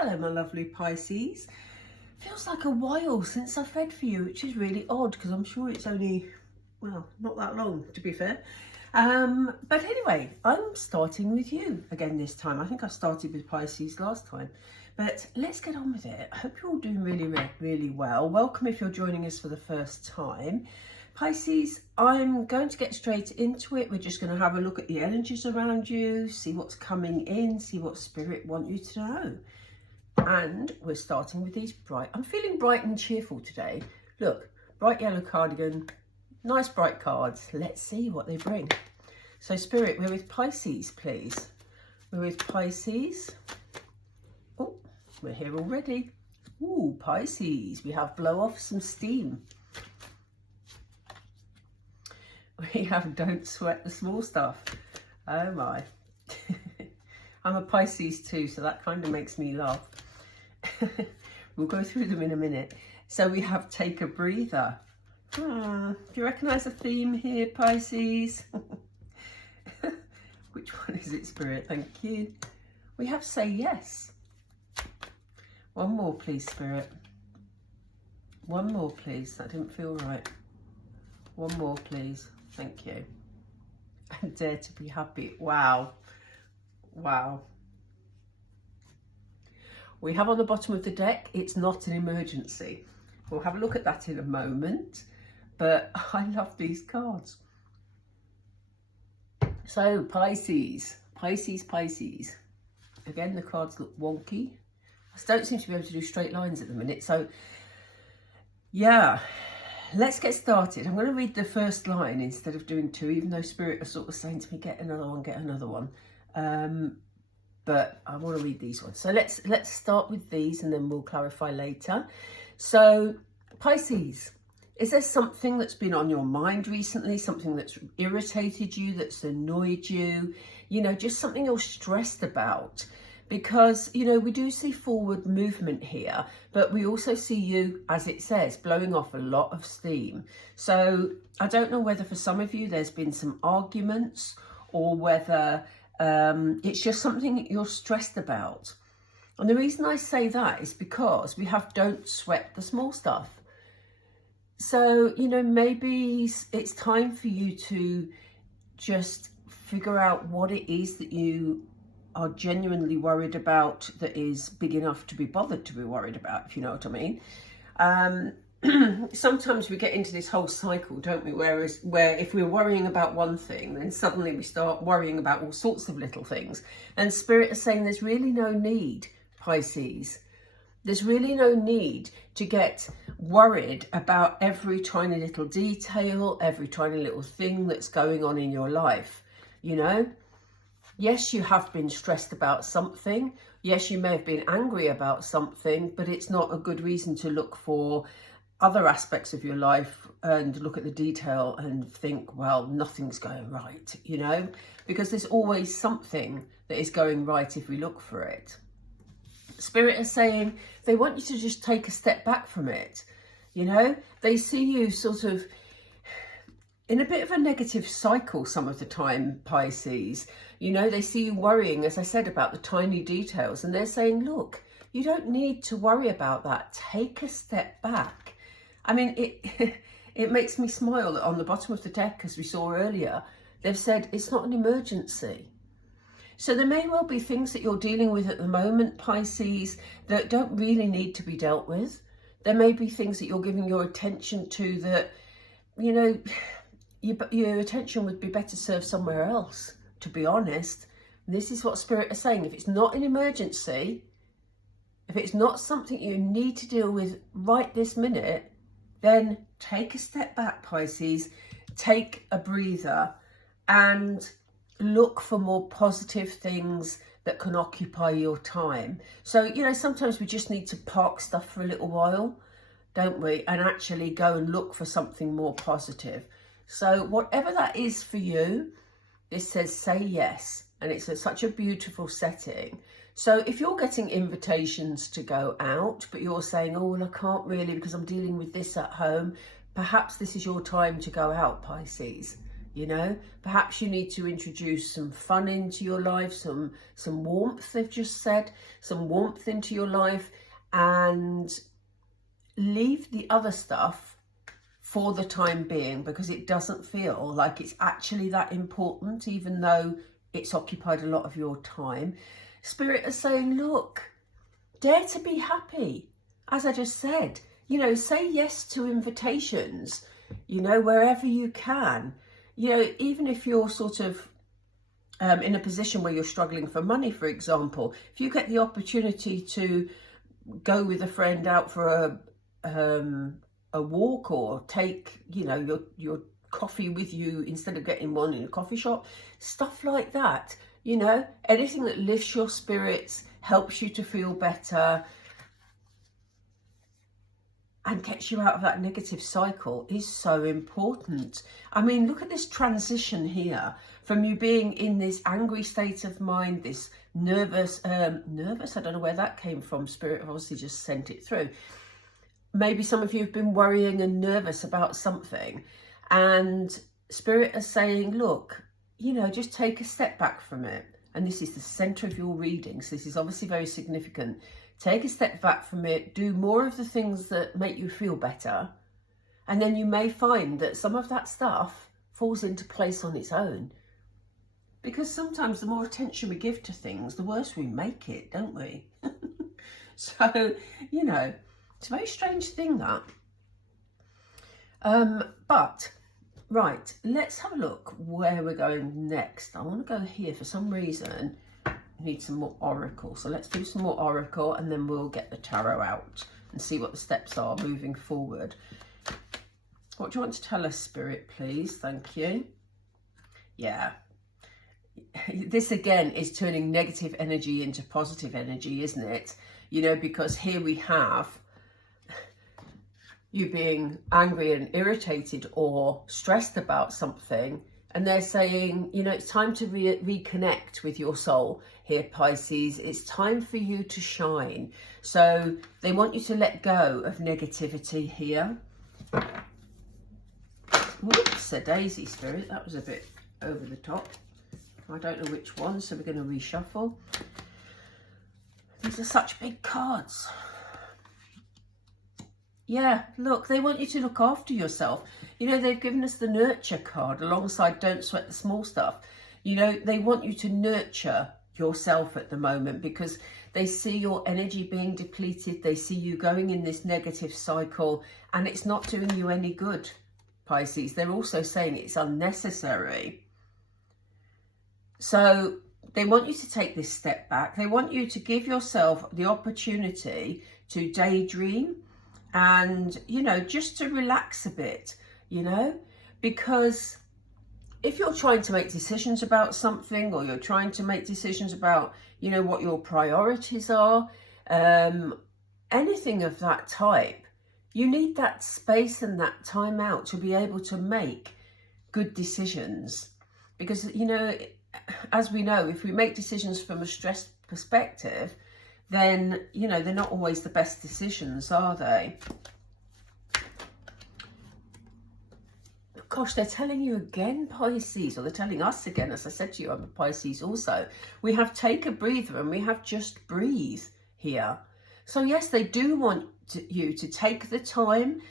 Hello, my lovely Pisces. Feels like a while since I've read for you, which is really odd because I'm sure it's only, well, not that long to be fair. But anyway, I'm starting with you again this time. I think I started with Pisces last time, but let's get on with it. I hope you're all doing really well. Welcome if you're joining us for the first time. Pisces, I'm going to get straight into it. We're just going to have a look at the energies around you, see what's coming in, see what Spirit want you to know. And we're starting with these I'm feeling bright and cheerful today. Look, bright yellow cardigan, nice bright cards. Let's see what they bring. So Spirit, we're with Pisces, please. We're with Pisces. Oh, we're here already. Ooh, Pisces. We have blow off some steam. We have don't sweat the small stuff. Oh my. I'm a Pisces too, so that kind of makes me laugh. We'll go through them in a minute. So we have take a breather. Do you recognise a theme here, Pisces? Which one is it, Spirit? Thank you. We have say yes. One more, please, Spirit. One more, please. That didn't feel right. One more, please. Thank you. And dare to be happy. Wow. Wow. We have on the bottom of the deck, it's not an emergency. We'll have a look at that in a moment, but I love these cards. So Pisces, Pisces. Again, the cards look wonky. I don't seem to be able to do straight lines at the minute. So yeah, let's get started. I'm going to read the first line instead of doing two, even though Spirit are sort of saying to me, get another one. But I want to read these ones. So let's start with these and then we'll clarify later. So Pisces, is there something that's been on your mind recently, something that's irritated you, that's annoyed you, you know, just something you're stressed about? Because, you know, we do see forward movement here, but we also see you, as it says, blowing off a lot of steam. So I don't know whether for some of you there's been some arguments or whether it's just something that you're stressed about. And the reason I say that is because we have don't sweat the small stuff. So, you know, maybe it's time for you to just figure out what it is that you are genuinely worried about that is big enough to be bothered to be worried about, if you know what I mean. Sometimes we get into this whole cycle, don't we, where if we're worrying about one thing, then suddenly we start worrying about all sorts of little things. And Spirit is saying there's really no need, Pisces. There's really no need to get worried about every tiny little detail, every tiny little thing that's going on in your life, you know. Yes, you have been stressed about something. Yes, you may have been angry about something, but it's not a good reason to look for other aspects of your life and look at the detail and think, well, nothing's going right, you know, because there's always something that is going right if we look for it. Spirit is saying they want you to just take a step back from it, you know. They see you sort of in a bit of a negative cycle some of the time, Pisces. You know, they see you worrying, as I said, about the tiny details, and they're saying, look, you don't need to worry about that. Take a step back. I mean, it makes me smile that on the bottom of the deck, as we saw earlier, they've said it's not an emergency. So there may well be things that you're dealing with at the moment, Pisces, that don't really need to be dealt with. There may be things that you're giving your attention to that, you know, your attention would be better served somewhere else, to be honest. And this is what Spirit is saying. If it's not an emergency, if it's not something you need to deal with right this minute, then take a step back, Pisces, take a breather and look for more positive things that can occupy your time. So, you know, sometimes we just need to park stuff for a little while, don't we? And actually go and look for something more positive. So whatever that is for you, this says say yes. And it's such a beautiful setting. So if you're getting invitations to go out, but you're saying, oh, well, I can't really because I'm dealing with this at home, perhaps this is your time to go out, Pisces. you know. Perhaps you need to introduce some fun into your life, some warmth, they've just said, some warmth into your life, and leave the other stuff for the time being, because it doesn't feel like it's actually that important, even though it's occupied a lot of your time. Spirit is saying, look, dare to be happy. As I just said, you know, say yes to invitations, you know, wherever you can. You know, even if you're sort of in a position where you're struggling for money, for example, if you get the opportunity to go with a friend out for a walk, or take, you know, your coffee with you instead of getting one in a coffee shop, stuff like that, you know, anything that lifts your spirits, helps you to feel better, and gets you out of that negative cycle is so important. I mean, look at this transition here from you being in this angry state of mind, this nervous, I don't know where that came from. Spirit obviously just sent it through. Maybe some of you have been worrying and nervous about something, and Spirit is saying, look, you know, just take a step back from it. And this is the center of your reading, so this is obviously very significant. Take a step back from it, do more of the things that make you feel better, and then you may find that some of that stuff falls into place on its own. Because sometimes the more attention we give to things, the worse we make it, don't we? So, you know, it's a very strange thing, that. But, right, let's have a look where we're going next. I want to go here for some reason. Need some more oracle, so let's do some more oracle, and then we'll get the tarot out and see what the steps are moving forward. What do you want to tell us, Spirit, please? Thank you. Yeah, this again is turning negative energy into positive energy, isn't it? You know, because here we have you being angry and irritated or stressed about something, and they're saying, you know, it's time to reconnect with your soul here, Pisces. It's time for you to shine. So they want you to let go of negativity here. Whoops, a daisy, Spirit. That was a bit over the top. I don't know which one, so we're going to reshuffle. These are such big cards. Yeah, look, they want you to look after yourself. You know, they've given us the nurture card alongside don't sweat the small stuff. You know, they want you to nurture yourself at the moment, because they see your energy being depleted. They see you going in this negative cycle, and it's not doing you any good, Pisces. They're also saying it's unnecessary. So they want you to take this step back. They want you to give yourself the opportunity to daydream, and, you know, just to relax a bit, you know, because if you're trying to make decisions about something, or you're trying to make decisions about, you know, what your priorities are, anything of that type, you need that space and that time out to be able to make good decisions. Because, you know, as we know, if we make decisions from a stressed perspective, then, you know, they're not always the best decisions, are they? Gosh, they're telling you again, Pisces, or they're telling us again, as I said to you, I'm a Pisces also. We have take a breather, and we have just breathe here. So yes, they do want you to take the time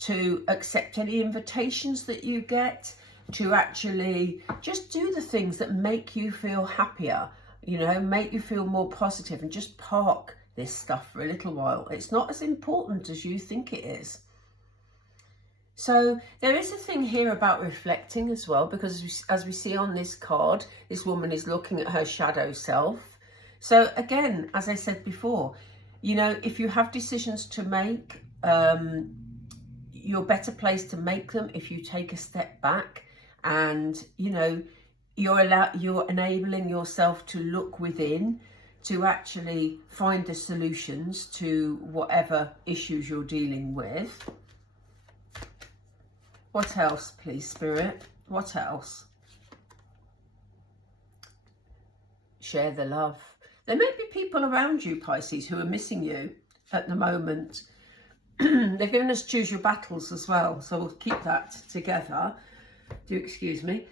to accept any invitations that you get, to actually just do the things that make you feel happier, you know, make you feel more positive, and just park this stuff for a little while. It's not as important as you think it is. So there is a thing here about reflecting as well, because as we see on this card, this woman is looking at her shadow self. So again, as I said before, you know, if you have decisions to make, you're better placed to make them if you take a step back, and, you know, you're enabling yourself to look within, to actually find the solutions to whatever issues you're dealing with. What else, please, Spirit? What else? Share the love. There may be people around you, Pisces, who are missing you at the moment. They've given us choose your battles as well, so we'll keep that together. Do excuse me.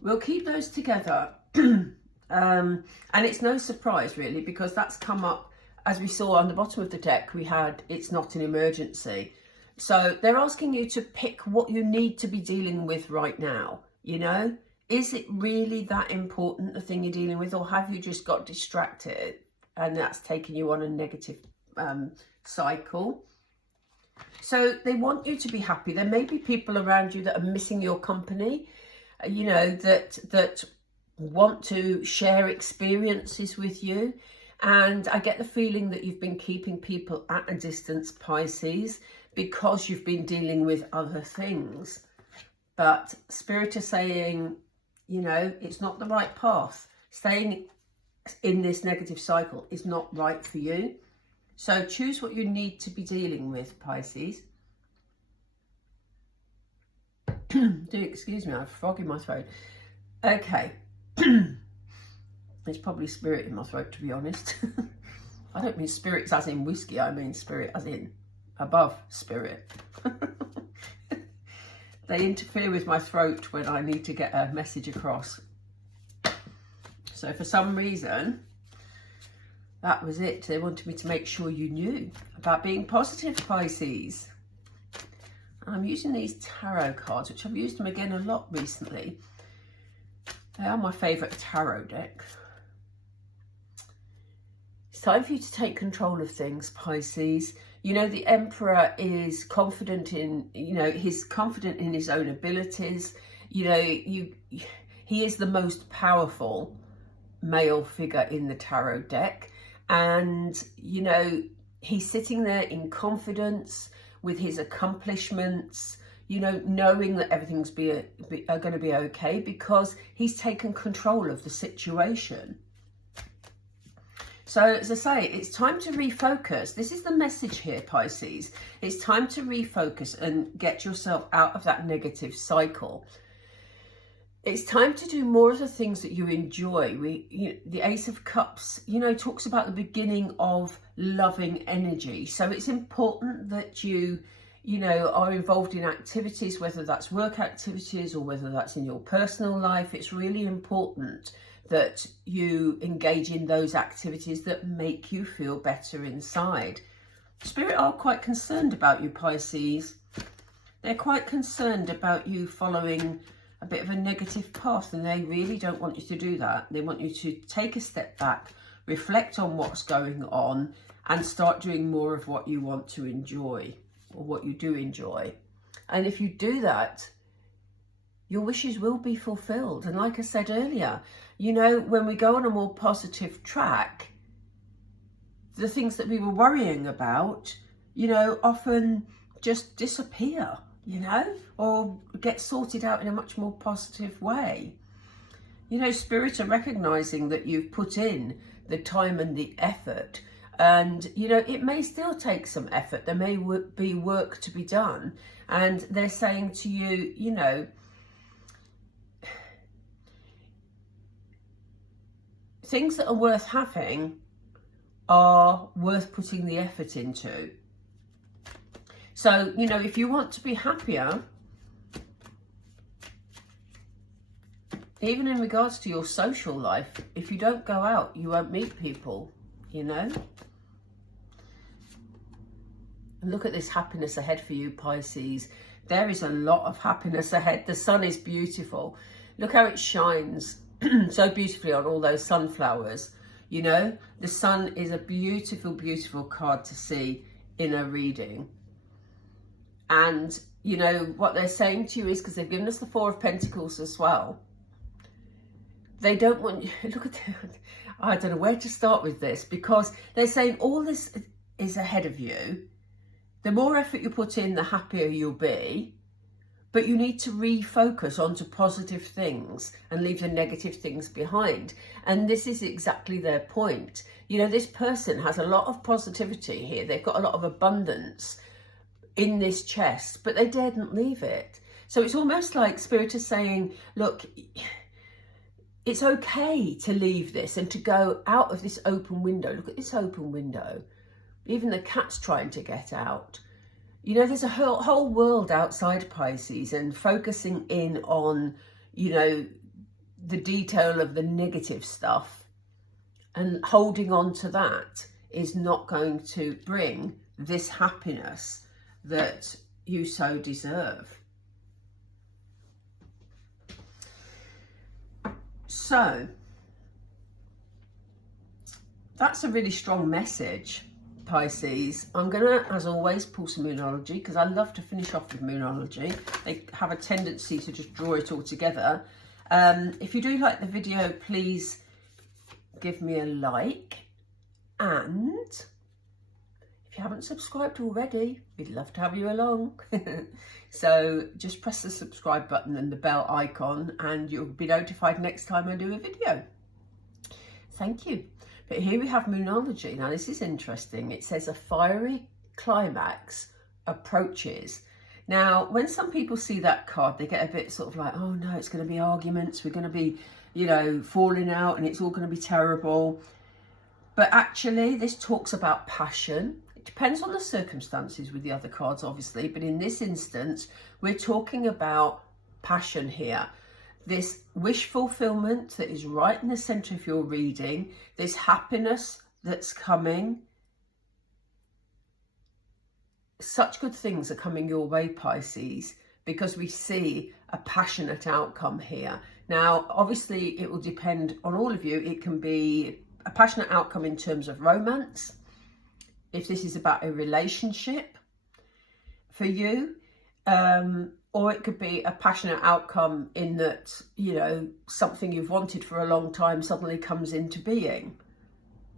We'll keep those together. And it's no surprise really, because that's come up, as we saw on the bottom of the deck, we had it's not an emergency. So they're asking you to pick what you need to be dealing with right now, you know? Is it really that important, the thing you're dealing with, or have you just got distracted and that's taken you on a negative cycle? So they want you to be happy. There may be people around you that are missing your company, you know, that want to share experiences with you. And I get the feeling that you've been keeping people at a distance, Pisces, because you've been dealing with other things. But Spirit is saying, you know, it's not the right path. Staying in this negative cycle is not right for you. So choose what you need to be dealing with, Pisces. Do excuse me, I have a frog in my throat. Okay. There's probably spirit in my throat, to be honest. I don't mean spirits as in whiskey, I mean spirit as in above spirit. They interfere with my throat when I need to get a message across. So for some reason, that was it. They wanted me to make sure you knew about being positive, Pisces. And I'm using these tarot cards, which I've used them again a lot recently. They are my favourite tarot deck. It's time for you to take control of things, Pisces. You know, the Emperor is confident in, you know, he's confident in his own abilities. You know, he is the most powerful male figure in the tarot deck. And, you know, he's sitting there in confidence with his accomplishments, you know, knowing that everything's going to be okay because he's taken control of the situation. So, as I say, it's time to refocus. This is the message here, Pisces. It's time to refocus and get yourself out of that negative cycle. It's time to do more of the things that you enjoy. The Ace of Cups, you know, talks about the beginning of loving energy. So it's important that you know, are involved in activities, whether that's work activities or whether that's in your personal life. It's really important that you engage in those activities that make you feel better inside. Spirit are quite concerned about you, Pisces. They're quite concerned about you following a bit of a negative path, and they really don't want you to do that. They want you to take a step back, reflect on what's going on, and start doing more of what you want to enjoy, or what you do enjoy. And if you do that, your wishes will be fulfilled. And like I said earlier, you know, when we go on a more positive track, the things that we were worrying about, you know, often just disappear, you know, or get sorted out in a much more positive way. You know, Spirit are recognizing that you've put in the time and the effort, and, you know, it may still take some effort. There may be work to be done, and they're saying to you, you know, things that are worth having are worth putting the effort into. So, you know, if you want to be happier, even in regards to your social life, if you don't go out, you won't meet people, you know. And look at this happiness ahead for you, Pisces. There is a lot of happiness ahead. The sun is beautiful. Look how it shines so beautifully on all those sunflowers. You know, the sun is a beautiful, beautiful card to see in a reading. And, you know, what they're saying to you is, because they've given us the Four of Pentacles as well, they don't want you, look at that. I don't know where to start with this, because they're saying all this is ahead of you. The more effort you put in, the happier you'll be. But you need to refocus onto positive things and leave the negative things behind. And this is exactly their point. You know, this person has a lot of positivity here. They've got a lot of abundance in this chest, but they daren't leave it. So it's almost like Spirit is saying, look, it's okay to leave this and to go out of this open window. Look at this open window. Even the cat's trying to get out. You know, there's a whole world outside Pisces, and focusing in on, you know, the detail of the negative stuff and holding on to that is not going to bring this happiness that you so deserve. So that's a really strong message, Pisces. I'm going to, as always, pull some Moonology, because I love to finish off with Moonology. They have a tendency to just draw it all together. If you do like the video, please give me a like. And if you haven't subscribed already, we'd love to have you along. So just press the subscribe button and the bell icon, and you'll be notified next time I do a video. Thank you. But here we have Moonology. Now this is interesting. It says a fiery climax approaches. Now, when some people see that card, they get a bit sort of like, oh no, it's going to be arguments. We're going to be, you know, falling out and it's all going to be terrible. But actually, this talks about passion. It depends on the circumstances with the other cards, obviously. But in this instance, we're talking about passion here. This wish fulfillment that is right in the center of your reading, this happiness that's coming. Such good things are coming your way, Pisces, because we see a passionate outcome here. Now, obviously, it will depend on all of you. It can be a passionate outcome in terms of romance, if this is about a relationship for you, or it could be a passionate outcome in that, you know, something you've wanted for a long time suddenly comes into being.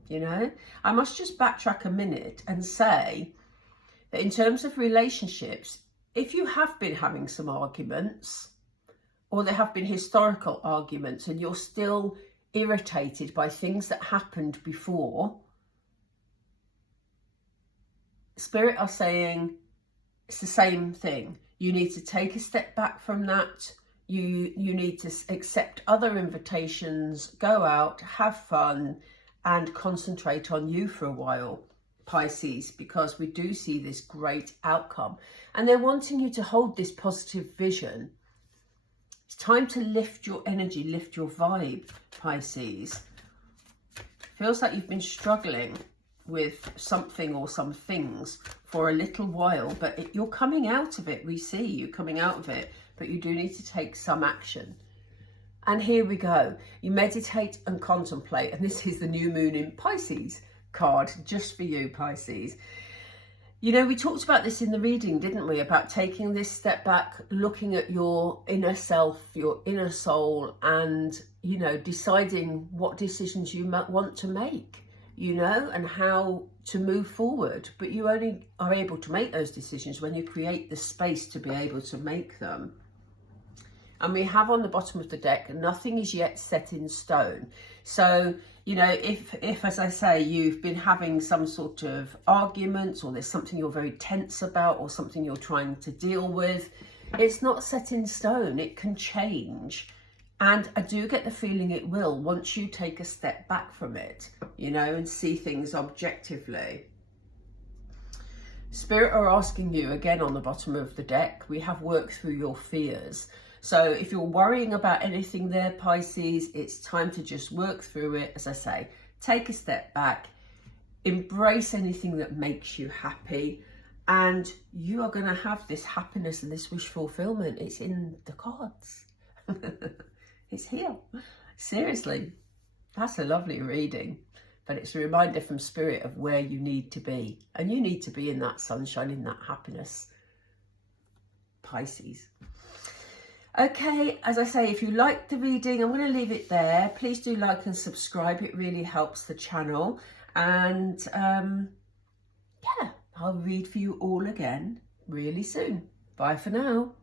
You know, I must just backtrack a minute and say that in terms of relationships, if you have been having some arguments, or there have been historical arguments, and you're still irritated by things that happened before, Spirit are saying it's the same thing. You need to take a step back from that. You need to accept other invitations, go out, have fun, and concentrate on you for a while, Pisces, because we do see this great outcome. And they're wanting you to hold this positive vision. It's time to lift your energy, lift your vibe, Pisces. Feels like you've been struggling with something or some things for a little while, but you're coming out of it. We see you coming out of it, but you do need to take some action. And here we go. You meditate and contemplate, and this is the new moon in Pisces card just for you, Pisces. You know, we talked about this in the reading, didn't we? About taking this step back, looking at your inner self, your inner soul, and, you know, deciding what decisions you might want to make, you know, and how to move forward. But you only are able to make those decisions when you create the space to be able to make them. And we have on the bottom of the deck, nothing is yet set in stone. So, you know, if as I say, you've been having some sort of arguments, or there's something you're very tense about, or something you're trying to deal with, it's not set in stone. It can change. And I do get the feeling it will once you take a step back from it, you know, and see things objectively. Spirit are asking you, again on the bottom of the deck, we have worked through your fears. So if you're worrying about anything there, Pisces, it's time to just work through it. As I say, take a step back, embrace anything that makes you happy, and you are going to have this happiness and this wish fulfillment. It's in the cards. It's here. Seriously, that's a lovely reading. But it's a reminder from Spirit of where you need to be. And you need to be in that sunshine, in that happiness, Pisces. Okay, as I say, if you liked the reading, I'm going to leave it there. Please do like and subscribe. It really helps the channel. And yeah, I'll read for you all again really soon. Bye for now.